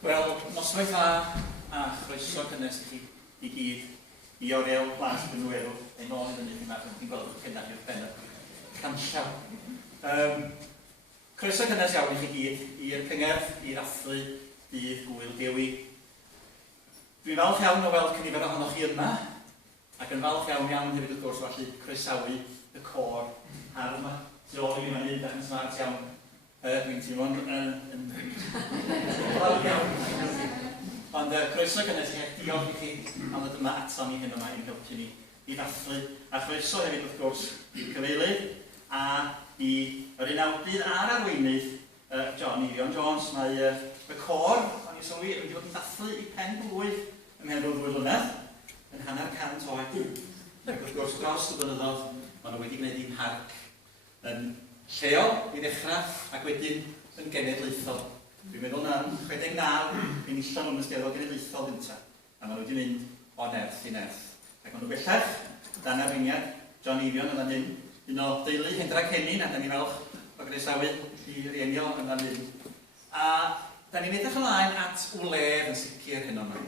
Wel, noswaith dda a chroeso cynnes i chi i gyd i oriel Plas Brynwerw ein ôl i fyny chi ma'n chi'n gweld o'ch cynnar i'r pen canllaw. Croeso cynnes iawn i chi gyd i'r cyngerdd i ddathlu bydd Gwyl Dewi. Dwi'n falch iawn o weld cynifer ohonoch chi yma ac yn falch iawn hefyd wrth gwrs felly croesawu y cor ar yma. Tu ôl i fi fan hyn, ac yn smart iawn. Dwi'n teimlo'n glawd iawn. Ond croeso cynnes i chi, diolch i chi am ddod yma ato ni hyn yma i'n helpu ni i ddathlu. A croeso hefyd wrth gwrs i'r cyfeilydd a i yr unawdydd a'r arweinydd John Eifion Jones. Mae y cor, o'n i sylwi, wedi bod yn dathlu i pen blwydd ymhen o 2 blynedd, yn hanner 100 oed. Ac wrth gwrs dros y blynyddoedd, maen nhw wedi gwneud i'n harc yn lleol i ddechrau ac wedyn yn genedlaethol. Dwi'n meddwl na'n 69 yn illan nhw'n ysgeddol genedlaethol gynta. A maen nhw wedi mynd o nerth i nerth. Ac maen nhw bellach, dan arweiniad John Eifion yn fan hyn, un o deulu Hendra Cennin, a da ni falch o gresawu i rienio yn fan hyn. A da ni'n edrych ymlaen at wledd yn sicr hyn o'n.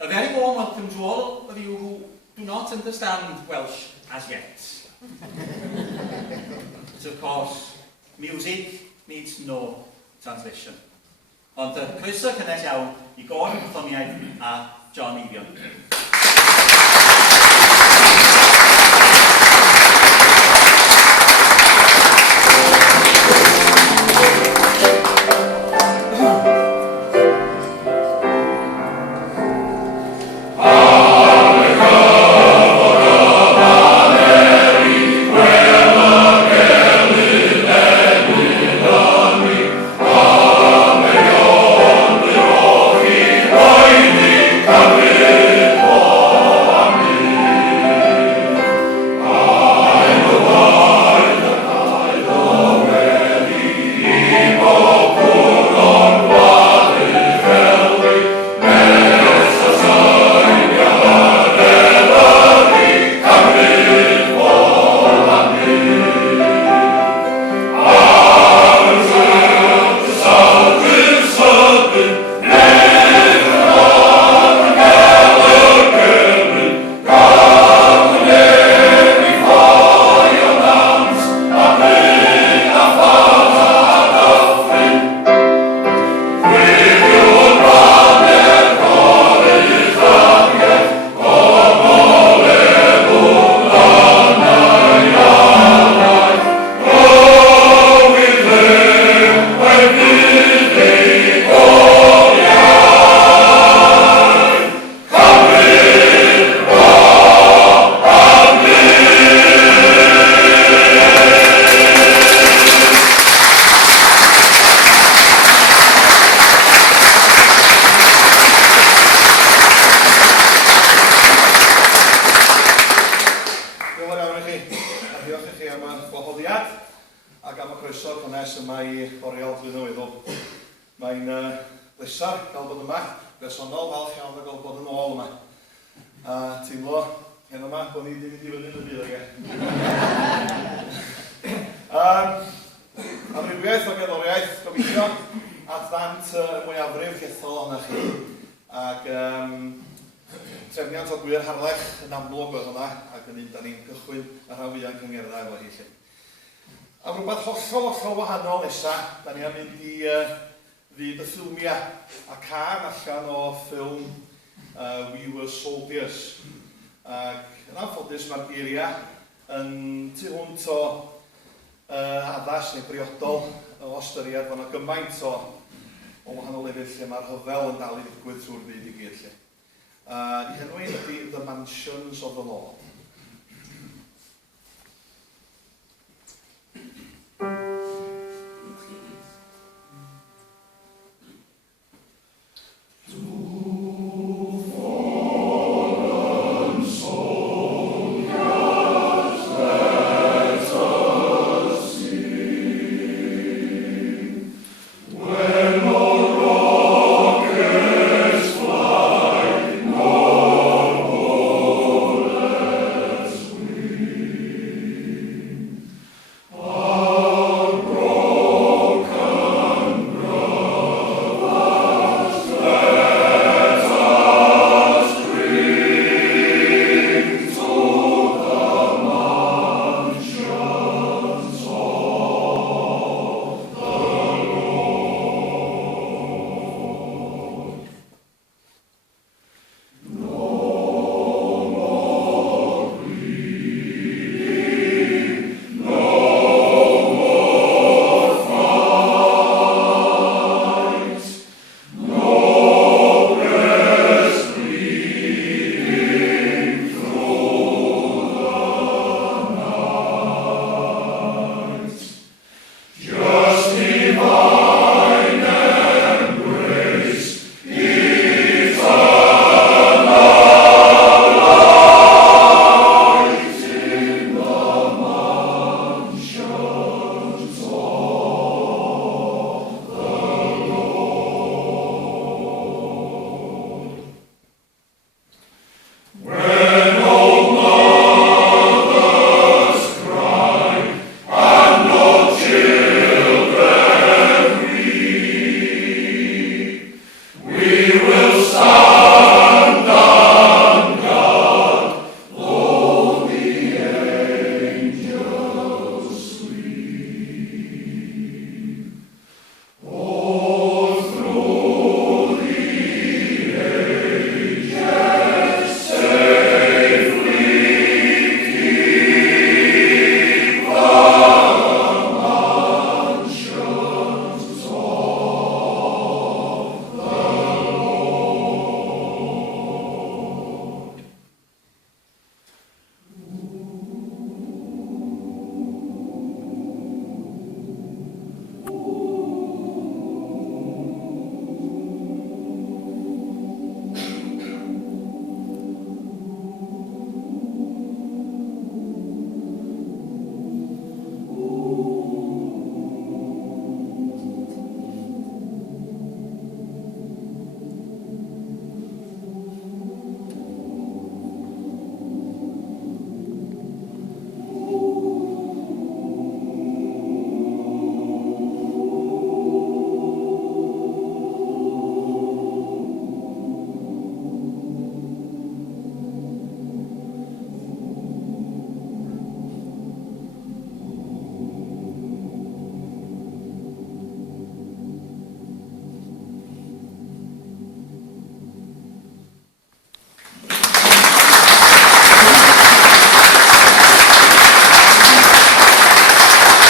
A very warm welcome to all of you who do not understand Welsh as yet. But of course, music needs no translation. Ond croeso cynnes iawn i Gor Bartholomew a John Eifion. Hollol wahanol nesaf, da ni am mynd i fyd y ffilmiau a car allan o ffilm We Were Soldiers. Ac yn anffodus mae'r geiriau yn tu hwnt o addas neu briodol o ystyried fan o gymaint o wahanol lefydd lle mae'r hyfel yn dal i ddigwydd trwy'r byd i gyd lle. I henwi ydy The Mansions of the Lord.